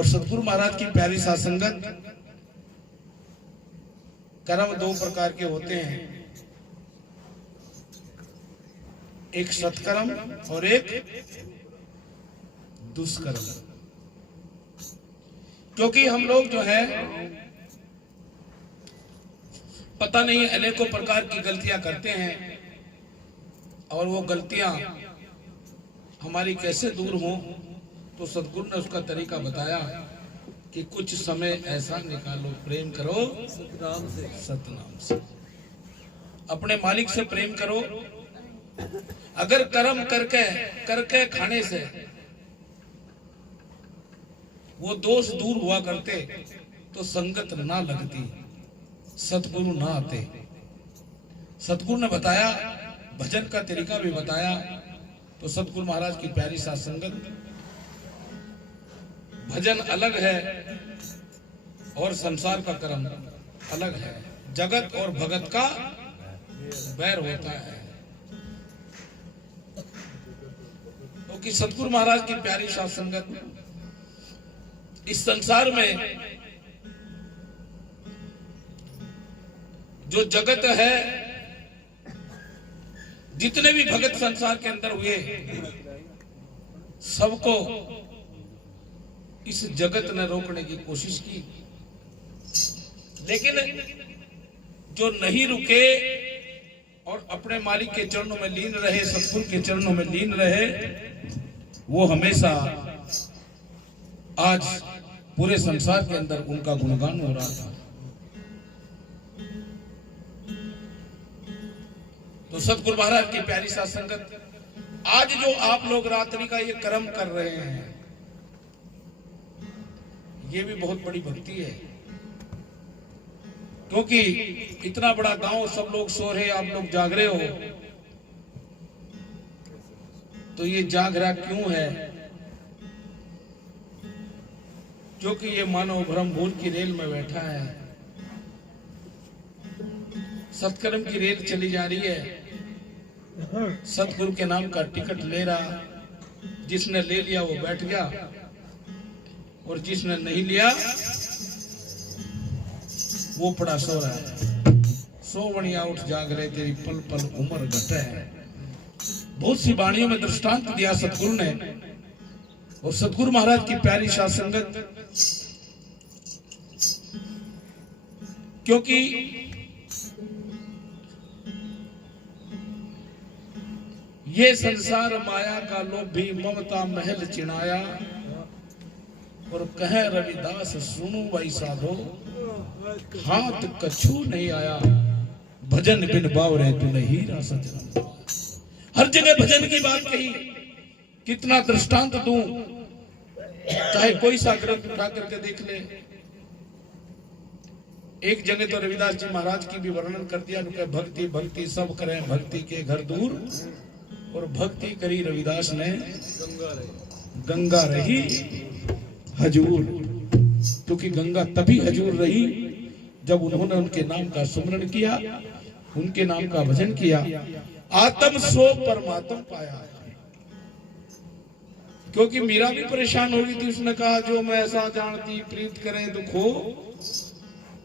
और सतगुरु महाराज की प्यारी सासंगत, कर्म दो प्रकार के होते हैं, एक सत्कर्म और एक दुष्कर्म। क्योंकि हम लोग जो है पता नहीं अनेकों प्रकार की गलतियां करते हैं, और वो गलतियां हमारी कैसे दूर हों, तो सतगुरु ने उसका तरीका बताया कि कुछ समय ऐसा निकालो, प्रेम करो सतनाम से, अपने मालिक से प्रेम करो। अगर कर्म करके खाने से वो दोष दूर हुआ करते तो संगत ना लगती, सतगुरु ना आते। सतगुरु ने बताया, भजन का तरीका भी बताया। तो सतगुरु महाराज की प्यारी सासंगत, भजन अलग है और संसार का कर्म अलग है। जगत और भगत का बैर होता है। क्योंकि सतगुरु महाराज की प्यारी सासंगत, इस संसार में जो जगत है, जितने भी भगत संसार के अंदर हुए, सबको इस जगत ने रोकने की कोशिश की, लेकिन जो नहीं रुके और अपने मालिक के चरणों में लीन रहे, सतगुरु के चरणों में लीन रहे, वो हमेशा आज पूरे संसार के अंदर उनका गुणगान हो रहा था। तो सतगुरु महाराज की प्यारी सासंगत, आज जो आप लोग रात्रि का ये कर्म कर रहे हैं, ये भी बहुत बड़ी भक्ति है। क्योंकि इतना बड़ा गांव, सब लोग सो रहे, आप लोग जाग रहे हो, तो ये जाग रहा क्यों है? क्योंकि ये मानव भ्रम भूल की रेल में बैठा है। सत्कर्म की रेल चली जा रही है, सतगुरु के नाम का टिकट ले रहा, जिसने ले लिया वो बैठ गया, और जिसने नहीं लिया वो पड़ा सो रहा है। सो बढ़िया उठ जाग रहे, तेरी पल पल उम्र घटे है। बहुत सी वाणियों में दृष्टांत दिया सतगुरु ने। और सतगुरु महाराज की प्यारी सासंगत, क्योंकि ये संसार माया का लोभी ममता महल चिनाया, और कहे रविदास सुनो भाई साधो, हाथ कछू नहीं आया, भजन बिन बावरे तू नहीं हीरा सजना। हर जगह भजन की बात कही, कितना दृष्टांत दूं, चाहे कोई सा ग्रंथ उठा करके देख ले। एक जगह तो रविदास जी महाराज की भी वर्णन कर दिया, भक्ति भक्ति सब करें भक्ति के घर दूर, और भक्ति करी रविदास ने गंगा रही हजूर। क्योंकि गंगा तभी हजूर रही जब उन्होंने उनके नाम का सुमरण किया, उनके नाम का भजन किया, आत्म सो परमात्म पाया। क्योंकि मीरा भी परेशान हो गई थी, उसने कहा जो मैं ऐसा जानती प्रीत करे दुख हो,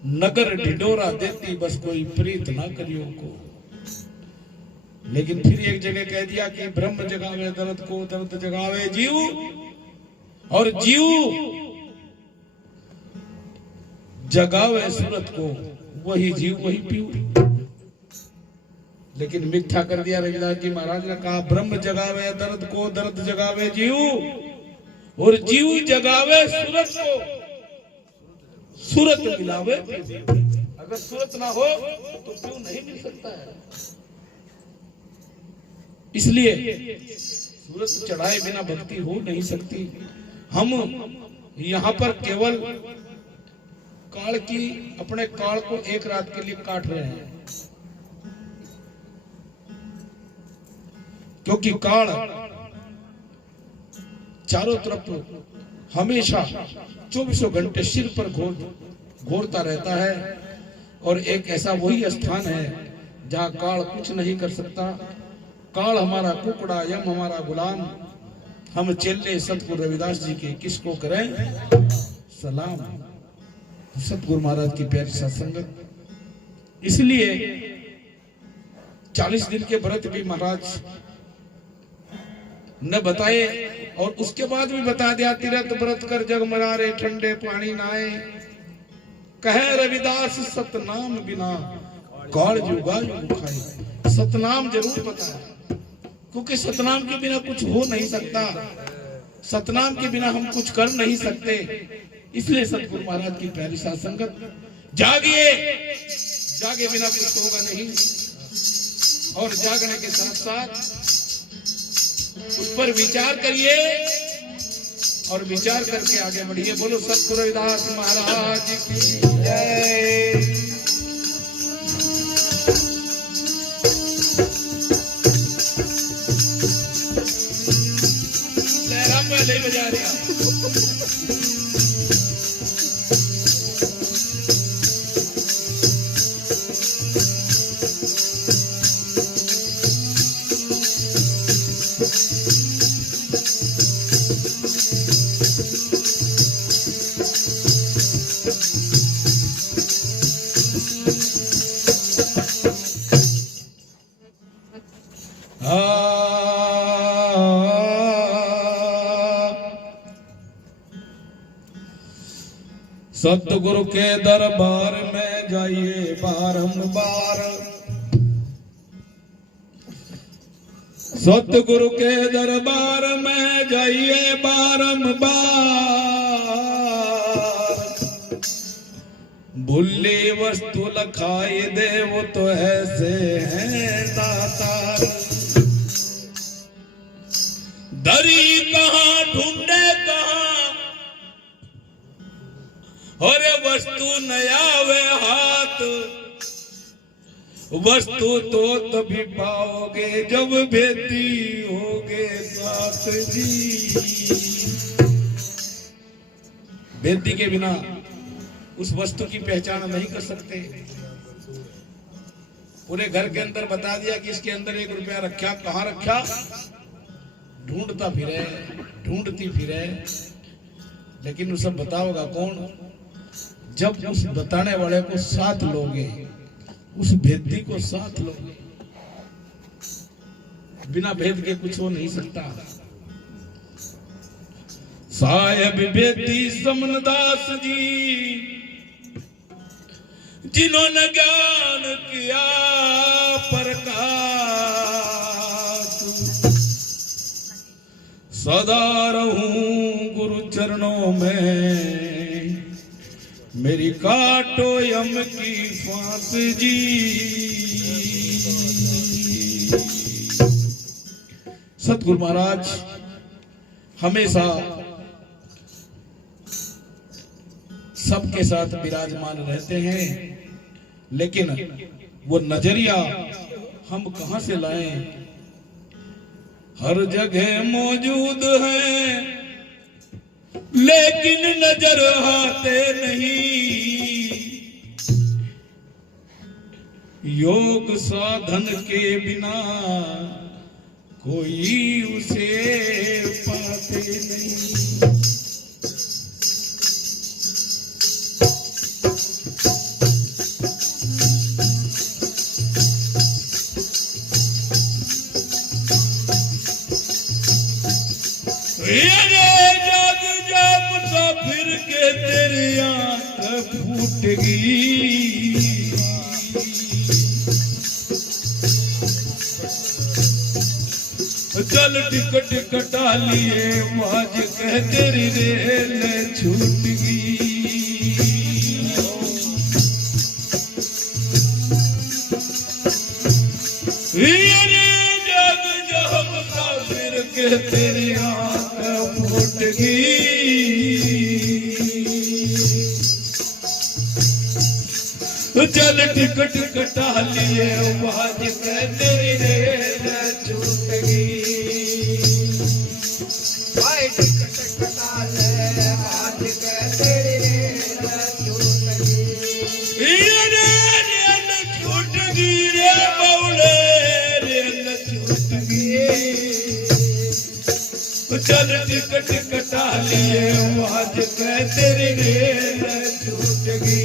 नगर ढिढोरा देती बस कोई प्रीत ना करियो को। लेकिन फिर एक जगह कह दिया कि ब्रह्म जगावे दर्द को, दर्द जगावे जीव, और जीव जगावे सूरत को, वही जीव वही पीऊ। लेकिन मिथ्या कर दिया रविदास जी महाराज ने, कहा ब्रह्म जगावे दर्द को, दर्द जगावे जीव, और जीव जगावे सूरत को, सूरत मिलावे। अगर सूरत ना हो तो क्यों नहीं मिल सकता है। इसलिए सूरत चढ़ाए बिना भक्ति हो नहीं सकती। हम यहाँ पर केवल काल की, अपने काल को एक रात के लिए काट रहे हैं, क्योंकि काल चारों तरफ हमेशा 24 घंटे सिर पर घोरता रहता है। और एक ऐसा वही स्थान है जहां काल कुछ नहीं कर सकता। काल हमारा कुकड़ा, यम हमारा गुलाम, हम चेले सतगुरु रविदास जी के किसको करें सलाम। सतगुरु महाराज की प्यारी सत्संगत, इसलिए 40 दिन के व्रत भी महाराज न बताए और उसके बाद भी बता दिया, तीरथ व्रत कर जग मरारे ठंडे पानी नाए, कहे रविदास सतनाम बिना काल जुगा खाए। सतनाम जरूर पता है, क्योंकि सतनाम के बिना कुछ हो नहीं सकता, सतनाम के बिना हम कुछ कर नहीं सकते। इसलिए सतगुरु महाराज की प्यारी साथ संगत, जागिए, जागे बिना कुछ होगा नहीं। और जागने के साथ साथ उस पर विचार करिए और विचार करके आगे बढ़िए। बोलो सतगुरु रविदास महाराज की जय। लहरा पहले बजा रहा सतगुरु के दरबार में जाइए बारंबार, सतगुरु के दरबार में जाइए बारंबार। भुल्ली वस्तु लखाई दे वो तो ऐसे हैं दातार। दरी कहाँ ढूंढे कहाँ, और वस्तु नया वे हाथ, वस्तु तो तभी पाओगे जब भेदी होगे साथ जी। भेदी के बिना उस वस्तु की पहचान नहीं कर सकते। पूरे घर के अंदर बता दिया कि इसके अंदर 1 रुपया रखा, कहाँ रखा, ढूंढता फिरे, ढूंढती फिरे, लेकिन उसे बताओगा कौन जब उस बताने वाले को साथ लोगे, उस भेदी को साथ लोगे। बिना भेद के कुछ हो नहीं सकता। साहेब भेदी समनदास जी, जिन्होंने ज्ञान किया प्रकाश, सदा रहूं गुरु चरणों में, मेरी काटो यम की फांस जी। सतगुरु महाराज हमेशा सबके साथ विराजमान रहते हैं, लेकिन वो नजरिया हम कहां से लाएं। हर जगह मौजूद है लेकिन नजर आते नहीं। योग साधन के बिना कोई उसे पाते नहीं। फिर के तेरी आंख फूटेगी, चल टिकट कटा लिए आज कह तेरी रेल छूटेगी। जग जब फिर के तेरी आंख फूटेगी, चल टिकट कटा लिए आज कह तेरी रेल छूटेगी। भाई टिकट कटा ले आज कह तेरी रेल छूटेगी। रेल छूटेगी रे बउले, रेल छूटेगी। चल टिकट कटा लिए आज कह तेरी रेल छूट गई।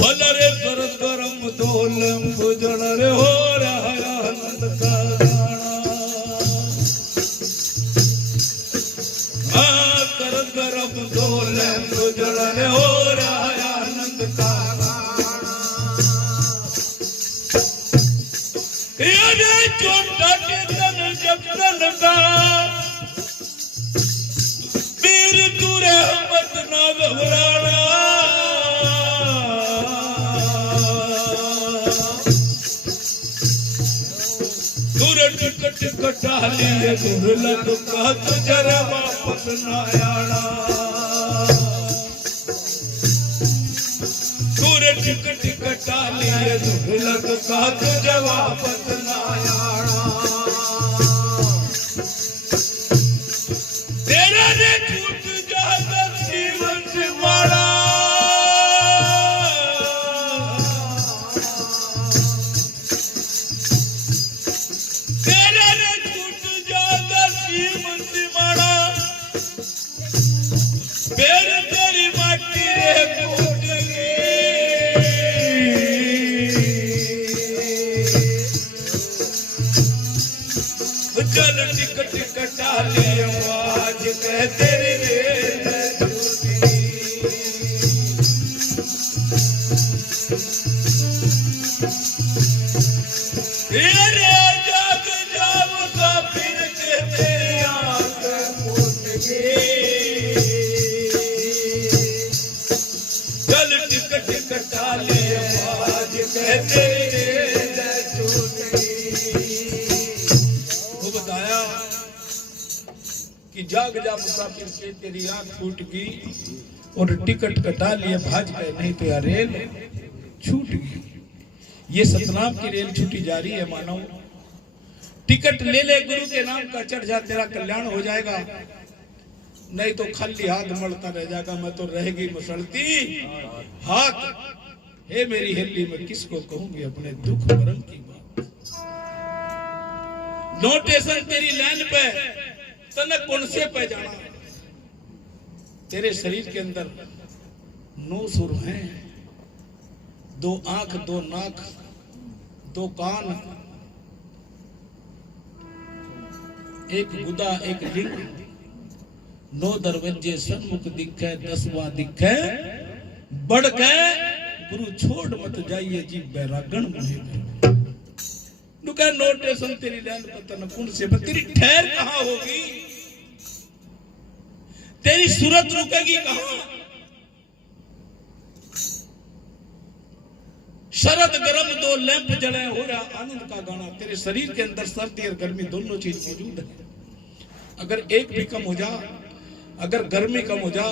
भलरे कर गरम दोलम भुजन रे हो रहा आनंद का गाना। कर गरम दोलम भुजन रे हो रहा आनंद का गाना। ये छोटा टेकन जगन का वीर तुरे मत ना घबराना। टिकट कटा लिए दुर्लभ का तुझरा वापस न आना। तूरे टिकट कटा लिए दुर्लभ का तुझरा वापस न आना। तेरा ने छूट जाता जीवन से मारा। तेरी माटी रे फूट गई। चल टिकट कटा लिए आज कह तेरी रेल छूट गई। जाग जाग का फिर के तेरी आंख फूट गई। चल टिकट कटा लिए आज कह तेरी रेल छूट गई। वो बताया कि जाग जा मुसाफिर से तेरी आंख फूट गई और टिकट कटा लिए भाज गए नहीं तो यार रेल छूट गई। ये सतनाम की रेल छूटी जा रही है मानव। टिकट ले ले गुरु के नाम का चढ़ जा तेरा कल्याण हो जाएगा। नहीं तो खाली हाथ मलता रह जाएगा। मैं तो रहेगी मसलती हाथ। हे मेरी हेली में किसको कहूंगी अपने दुख मरण की बात। नोटेशन तेरी लाइन पे तने कौन से पे जाना। तेरे शरीर के अंदर 9 सुर हैं, 2 आंख, 2 नाक, 2 कान, 1 गुदा, 1 लिंग, 9 दरवाजे सन्मुख दिखे, 10वां दिखे बढ़ के। गुरु छोड़ मत जाइए जी बैरागण मुझे। नुका नोटेशन तेरी लाइन पता न कौन से तेरी ठहर कहां होगी। तेरी सूरत रुकेगी कहां। शरद गरम 2 लैंप जले हो रहा आनंद का गाना। तेरे शरीर के अंदर सर्दी और गर्मी दोनों चीज मौजूद है। अगर एक भी कम हो जा, अगर गर्मी कम हो जा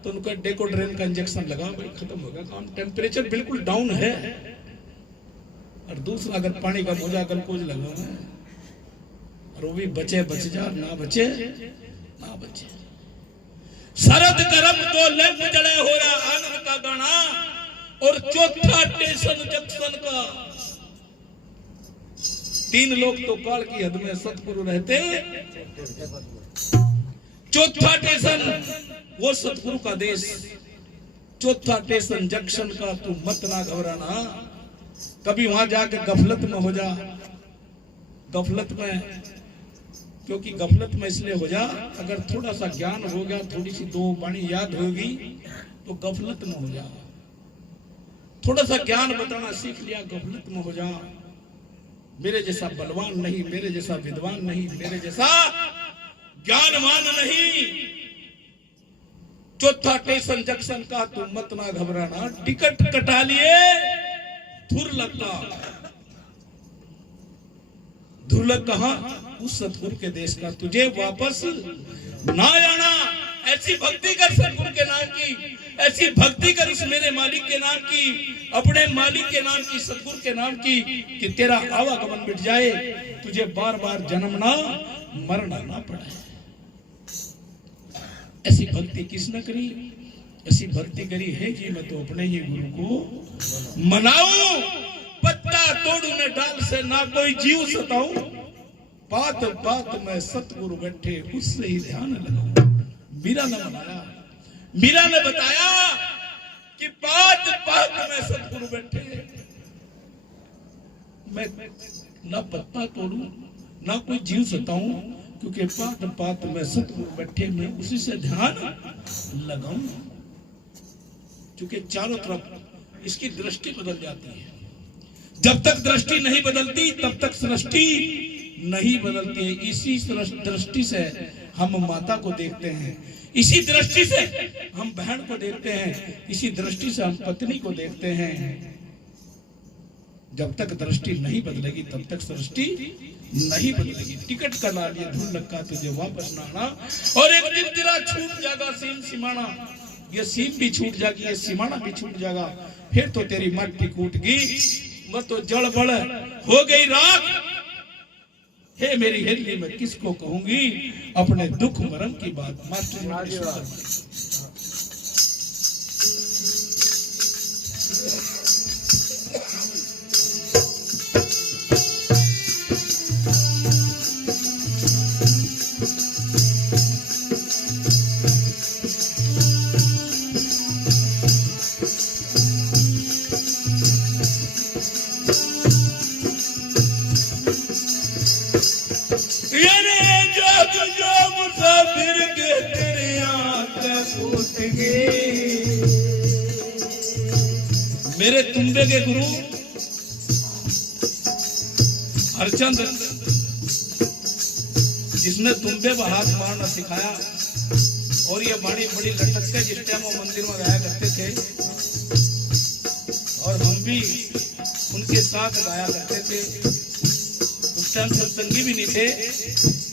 तो उनका डेकोड्रेन का इंजेक्शन लगा भाई खत्म होगा काम। टेम्परेचर बिल्कुल डाउन है। और दूसरा अगर पानी कम हो जा ग्लूकोज लगाना है। और वो भी बचे बच जा, ना बचे ना बचे। शरद गरम 2 लैंप जले हो रहा आनंद का गाना। और चौथा स्टेशन जंक्शन का 3 लोग तो काल की हद में सतगुरु रहते। चौथा स्टेशन वो सतगुरु का देश। चौथा स्टेशन जंक्शन का तू मत ना घबराना। कभी वहां जाके गफलत में हो जा। गफलत में क्योंकि गफलत में इसलिए हो जा अगर थोड़ा सा ज्ञान हो गया, थोड़ी सी 2 वाणी याद होगी तो गफलत में हो जा। थोड़ा सा ज्ञान बताना सीख लिया गफलत में हो जा। मेरे जैसा बलवान नहीं, मेरे जैसा विद्वान नहीं, मेरे जैसा ज्ञानवान नहीं। चौथा स्टेशन जंक्शन का, तुम मत ना घबराना, टिकट कटा लिए धुरलक का। धुरलक कहां? उस सतगुरु के देश का, तुझे वापस ना आना। ऐसी भक्ति कर सतगुरु के नाम की, ऐसी भक्ति कर उस मेरे मालिक के नाम की, अपने मालिक के नाम की, सतगुरु के नाम की, कि तेरा आवागमन मिट जाए, तुझे बार बार जन्मना मरना ना पड़े। ऐसी भक्ति किसने करी? ऐसी भक्ति करी है जी मैं तो अपने ही गुरु को मनाऊं, पत्ता तोड़ू मैं डाल से, ना कोई जीव सताऊं, बात बात में सतगुरु बैठे उससे ही ध्यान लगाऊं। मीरा ने मनाया, मीरा ने बताया कि बात बात में सतगुरु बैठे, मैं ना पत्ता तोड़ू ना कोई जीव सताऊं, क्योंकि बात बात में सतगुरु बैठे, मैं उसी से ध्यान लगाऊं। क्योंकि चारों तरफ इसकी दृष्टि बदल जाती है। जब तक दृष्टि नहीं बदलती तब तक सृष्टि नहीं बदलती है। इसी दृष्टि से हम माता को देखते हैं, इसी दृष्टि से हम बहन को देखते हैं, इसी दृष्टि से हम पत्नी को देखते हैं। जब तक दृष्टि नहीं बदलेगी तब तक सृष्टि नहीं बदलेगी। टिकट करा लिया धुरलक का, तुझे वापस ना आना। और एक दिन तेरा छूट जाएगा सीम सिमाना, ये सीम भी छूट जाएगी, ये सिमाना भी छूट जाएगा, फिर तो तेरी मट्टी कूट गई, मैं तो जड़ बड़ हो गई राख। हे मेरी हेली मैं किसको कहूंगी अपने दुख मरम की बात। मास्टर मेरे तुम्बे के गुरु हरचंद, जिसने तुम्बे पर हाथ मारना सिखाया, और ये बाणी बड़ी लटकते जिस टाइम वो मंदिर में गाया करते थे, और हम भी उनके साथ गाया करते थे। उस टाइम सत्संगी भी नहीं थे।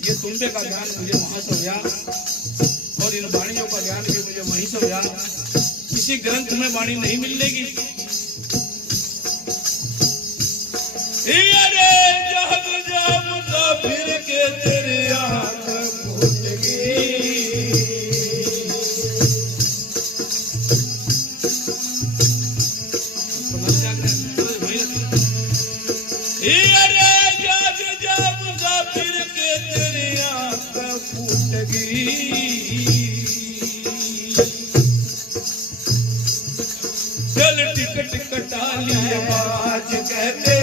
ये तुम्बे का ज्ञान मुझे वहां से हुआ, और इन वाणियों का ज्ञान भी मुझे वहीं से हुआ। किसी ग्रंथ में वाणी नहीं मिलेगी। अरे जब जब मुसाफिर के तेरे आंख फूट गई, अरे जब जब मुसाफिर के तेरे आंख फूट गई, चल टिकट कटा लिया बाज कहते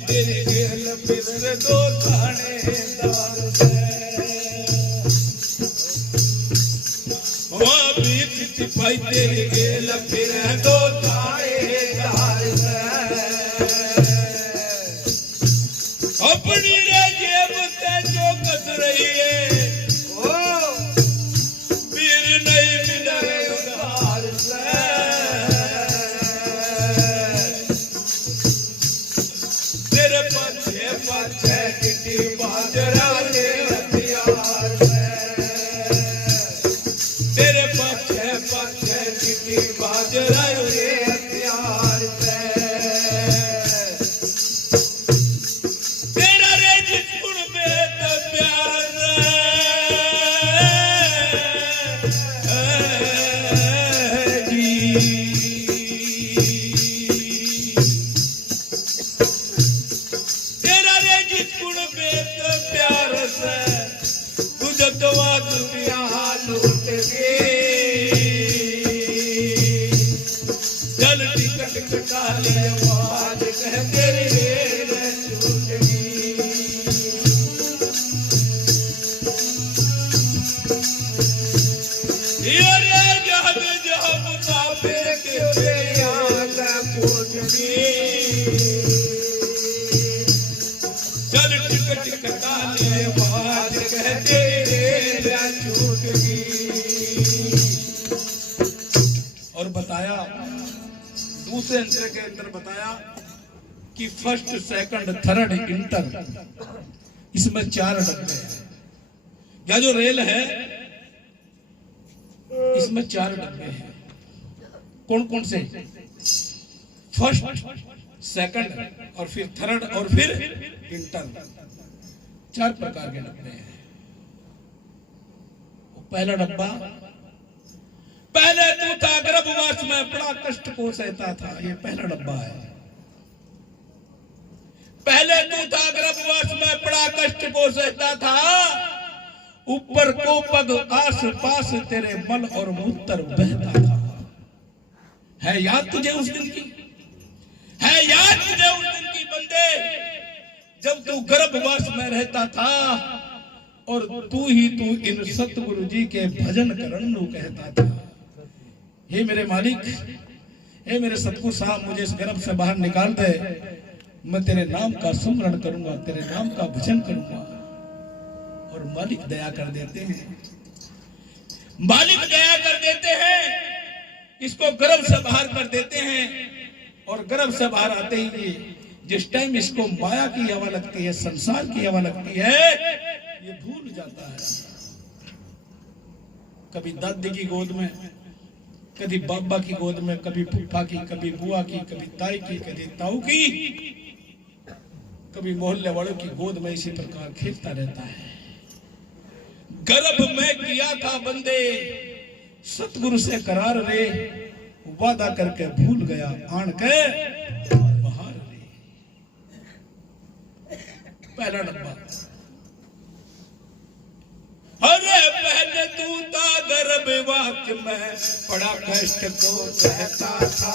तेरे गेल फिर दो थानेदार वहाँ बीच सिपाही तेरे गेल फिर दो चल टिकट कटा ले आवाज कह तेरी रेल छूट गई। अरे जब जब मुसाफिर के तेरी आंख फूट गई। चल टिकट कटा ले आवाज कह तेरी रेल छूट गई। और बताया दूसरे अंतर के अंदर बताया कि फर्स्ट सेकंड थर्ड इंटर इसमें 4 डब्बे हैं। या जो रेल है इसमें 4 डब्बे हैं। कौन कौन से? फर्स्ट, सेकंड और फिर थर्ड और फिर इंटर, 4 प्रकार के डब्बे हैं। पहला डब्बा, पहले तू था गर्भवास में बड़ा कष्ट को सहता था, ये पहला डब्बा है। पहले तू था गर्भवास में बड़ा कष्ट को सहता था, ऊपर को पग आस पास तेरे मल और मूत्र बहता था। है याद तुझे उस दिन की? है याद तुझे उस दिन की बंदे, जब तू गर्भवास में रहता था और तू ही तू इन सतगुरु जी के भजन करन नु कहता था। हे मेरे मालिक, हे मेरे सतगुरु साहब, मुझे इस गर्भ से बाहर निकाल दे, मैं तेरे नाम का सुमरण करूंगा, तेरे नाम का भजन करूंगा। और मालिक दया कर देते हैं, मालिक दया कर देते हैं, इसको गर्भ से बाहर कर देते हैं। और गर्भ से बाहर आते ही जिस टाइम इसको माया की हवा लगती है, संसार की हवा लगती है, ये भूल जाता है। कभी दादी की गोद में, कभी बाबा की गोद में, कभी फूफा की, कभी बुआ की, कभी ताई की, कभी ताऊ की, कभी मोहल्ले वालों की गोद में इसी प्रकार खेलता रहता है। गर्भ में किया था बंदे सतगुरु से करार रे, वादा करके भूल गया आन के बाहर रे। पहला डब्बा। अरे पहले तू था गर्भवास में बड़ा कष्ट को सहता था,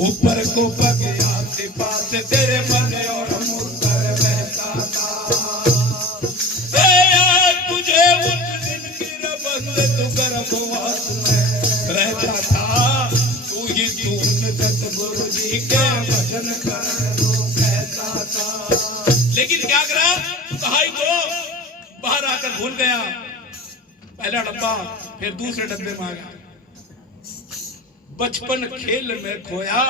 ऊपर को पग आते पास तेरे मन और मूत्र बहता था। तुझे उस दिन की रबंद तू गर्भवास में रहता था, तू ही तूने सतगुरु जी के भजन करनो कहता था। लेकिन क्या करा, कहाई को बाहर आकर भूल गया। पहला डब्बा, फिर दूसरे डब्बे में आ गया। बचपन खेल में खोया,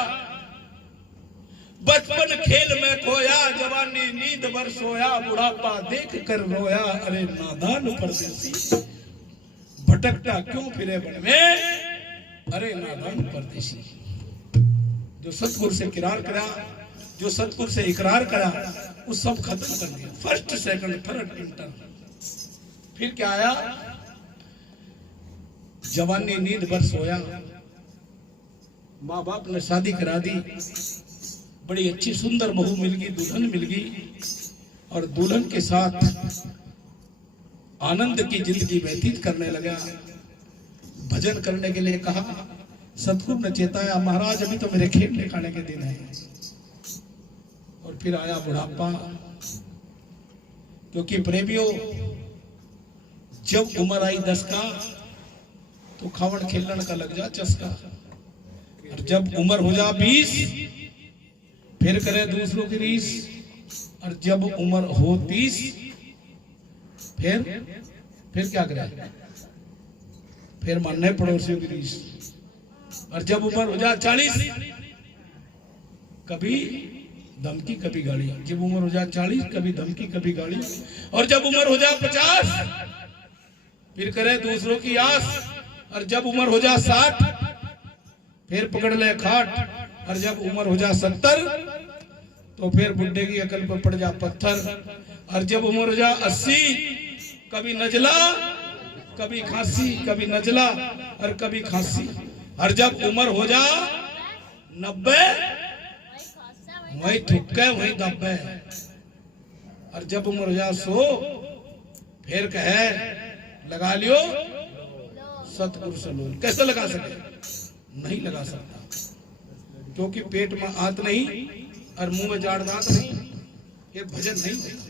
बचपन खेल में खोया, जवानी नींद भर सोया, बुढ़ापा देख कर रोया। अरे नादान परदेसी, भटकता क्यों फिरे वन में, अरे नादान परदेसी। जो सतगुरु से किरार करा, जो सतगुरु से इकरार करा, वो सब खत्म कर दिया। First, second, third, inter. फिर क्या आया? जवानी नींद भर सोया, माँ बाप ने शादी करा दी, बड़ी अच्छी सुंदर बहू मिल गई, दुल्हन मिल गई, और दुल्हन के साथ आनंद की जिंदगी व्यतीत करने लगा। भजन करने के लिए कहा, सतगुरु ने चेताया, महाराज अभी तो मेरे खेलने खाने के दिन है। और फिर आया बुढ़ापा, क्योंकि प्रेमियों जब उम्र आई 10 का तो खावड़ खेलन का लग जा चस्का, और जब उम्र हो जा 20 फिर करे दूसरों की रीस, और जब उम्र हो 30 फिर क्या करे, फिर मानने पड़ोसियों की रीस, और जब उम्र हो जा 40 कभी धमकी कभी गाली, जब उम्र हो जा 40 कभी धमकी कभी गाली, और जब उम्र हो जा 50 फिर करे दूसरों की आस, और जब उम्र हो जा 60 फिर पकड़ ले खाट, और जब उम्र हो जा 70 तो फिर बुड्ढे की अकल पर पड़ जा पत्थर, और जब उम्र हो जा 80 कभी नजला कभी खांसी, कभी नजला और कभी खांसी, और जब उम्र हो जा 90 वही थुक्के वही दब्बे, और जब उम्र हो जा 100 फिर कहे लगा लियो सतगुरु सलोल। कैसे लगा सके? नहीं लगा सकता, क्योंकि पेट में आत नहीं और मुंह में जाड़ दांत नहीं, ये भजन नहीं होता।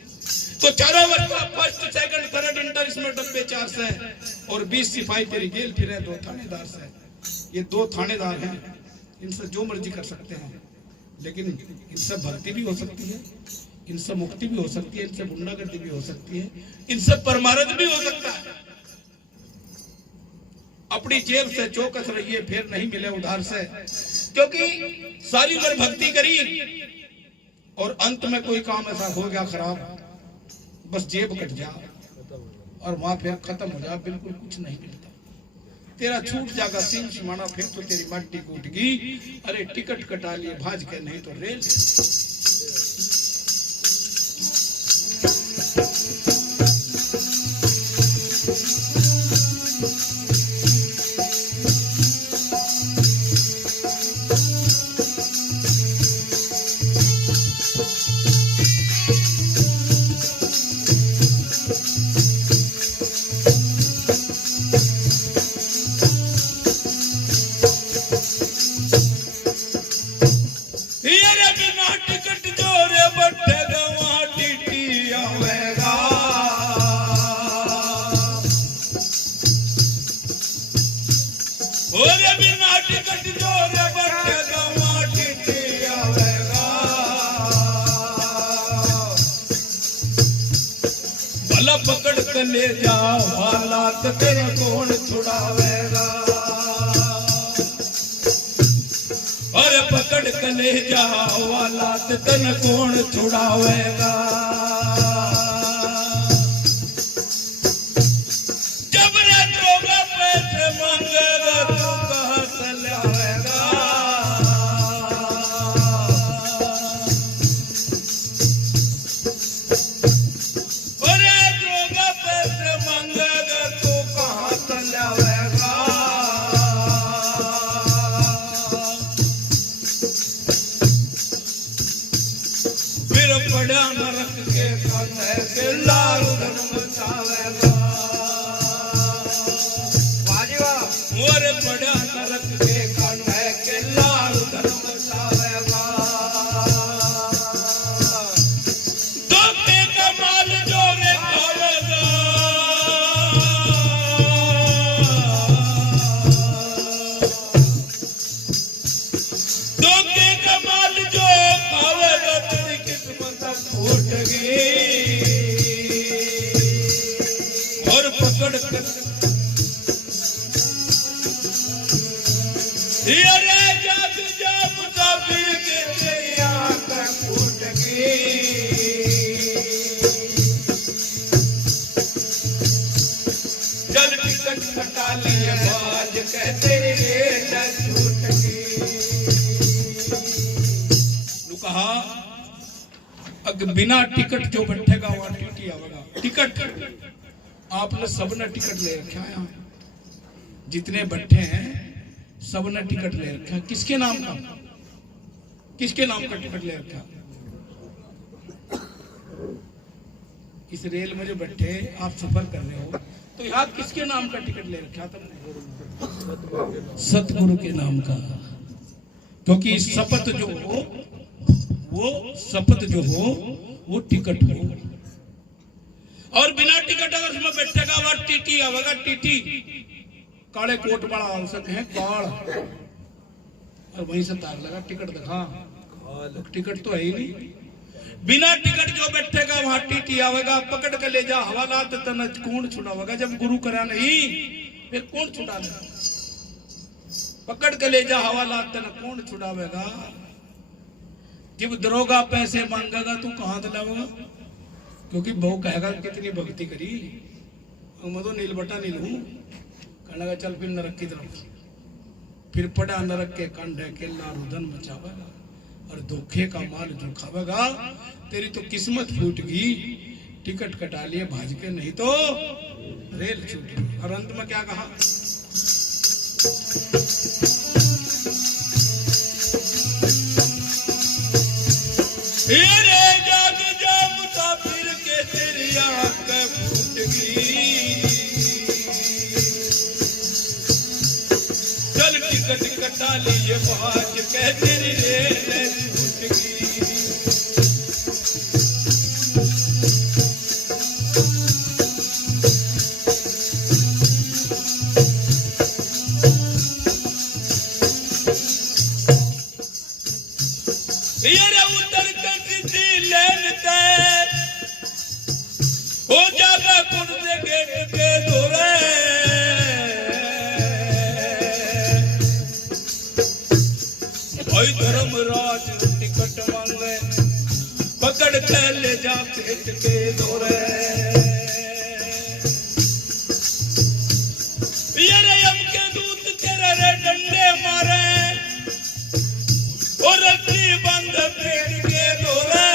तो चारों वर्ग फर्स्ट सेकंड थर्ड इंटर इसमें डब्बे 4 से और 20 सिपाही तेरी गेल फिर है 2 थानेदार से। ये 2 थानेदार हैं, इनसे जो मर्जी कर सकते हैं, लेकिन इनसे भक्ति भी हो सकती है, इनसे मुक्ति भी हो सकती है, इनसे गुंडागर्दी भी हो सकती है, इनसे परमारथ भी हो सकता है। अपनी जेब से जो कस रही है फिर नहीं मिले उधार से, क्योंकि सारी उम्र भक्ति करी और अंत में कोई काम ऐसा हो गया खराब, बस जेब कट जा और वहां फिर खत्म हो जा, बिल्कुल कुछ नहीं मिलता। तेरा छूट जाएगा सिंह समाना, फिर तो तेरी मट्टी कूटगी। अरे टिकट कटा लिए भाज के, नहीं तो रेल। पकड़ के ले जा हालात तेरे कौन छुड़ावेगा, अरे पकड़ के ले जा हालात तेरे कौन छुड़ावेगा। जब रे दोगे पैसे मांगेगा तू कहां से लाएगा, पड़ा नरक के फंदे के लाल धन मचावेगा। मोरे पड़ा नरक के फंदे के लाल धन मचावेगा। धोखे का माल जो रे खावेगा, धोखे का माल जो खावेगा तेरी किस्मत फूट गई। और पकड़ कर अरे जग जा मुसाफिर के तेरी आंख फूट गई। जल टिकट कटा लिए बाज कहते रेल छूट गई। कहा अगर बिना टिकट जो बैठेगा वहां टीटी आवेगा। टिकट आपने सबने टिकट ले रखा है, जितने बैठे हैं सबने टिकट ले रखा है। किसके नाम का, किसके नाम का टिकट ले रखा? इस रेल में जो बैठे आप सफर कर रहे हो तो यहाँ किसके नाम का टिकट ले रखा तुमने? सतगुरु के नाम का। क्योंकि शपथ जो हो, वो शपथ जो हो वो टिकट हो, और बिना टिकट अगर उसमें बैठेगा वह टीटी आवेगा। टीटी काले कोट वाला आवश्यक है काल, और वहीं से तार लगा टिकट दिखा, टिकट तो है ही नहीं। बिना टिकट जो बैठेगा वहां टीटी आवेगा। पकड़ के ले जा हवालात तन कौन छुड़ावेगा, जब गुरु करा नहीं फिर कौन छुड़ा देगा। पकड़ के ले जा हवालात तन कौन छुड़ावेगा। जब दरोगा पैसे मांगेगा तू कहां दिलावेगा, क्योंकि बहु कहेगा कितनी भक्ति करी, मैं तो नील बटा नील हूं। कहने लगा चल फिर नरक की तरफ। फिर पड़ा नरक के कंडे के रुदन मचावेगा, और धोखे का माल जो खावेगा तेरी तो किस्मत फूट गई। टिकट कटा लिए भाज के, नहीं तो रेल छूट गई। और अंत में क्या कहा? रे जाग जा मुसाफिर के तेरी आंख फूट गई। टिकट कटा लिए बाज कह तेरी रेल छूट गई। ये उतर कटी लेन ते हो जागा कुन दे गेट के दौरे भाई धर्मराज टिकट मांगे पकड़ के ले जा पेट के दौरे। ये यम के दूत तेरे रे डंडे मारे और रस्सी बंद पेट के दौरे।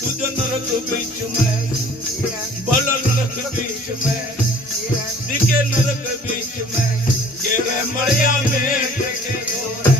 तुझे नरक बीच में बल नरक बीच में दिखे नरक बीच में गिरे मड़िया में के दौरे।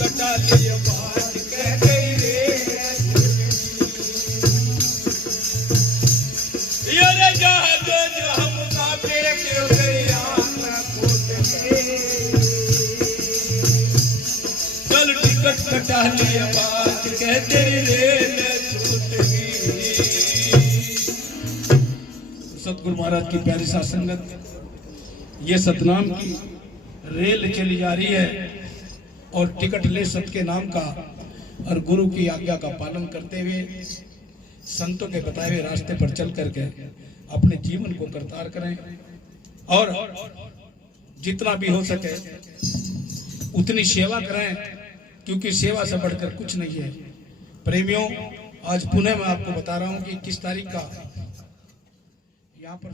कटा लिए बात कह गई रे जहाज हम काफिर के गया फूट गए। चल टिकट कटा लिए बात कह तेरी रेल छूट गई। सतगुरु महाराज की प्यारी साध संगत, ये सतनाम की रेल चली जा रही है और टिकट ले सत के नाम का और गुरु की आज्ञा का पालन करते हुए संतों के बताए हुए रास्ते पर चल करके अपने जीवन को करतार करें और जितना भी हो सके उतनी सेवा करें, क्योंकि सेवा से बढ़कर कुछ नहीं है। प्रेमियों, आज पुणे में आपको बता रहा हूं कि 21 तारीख का यहाँ पर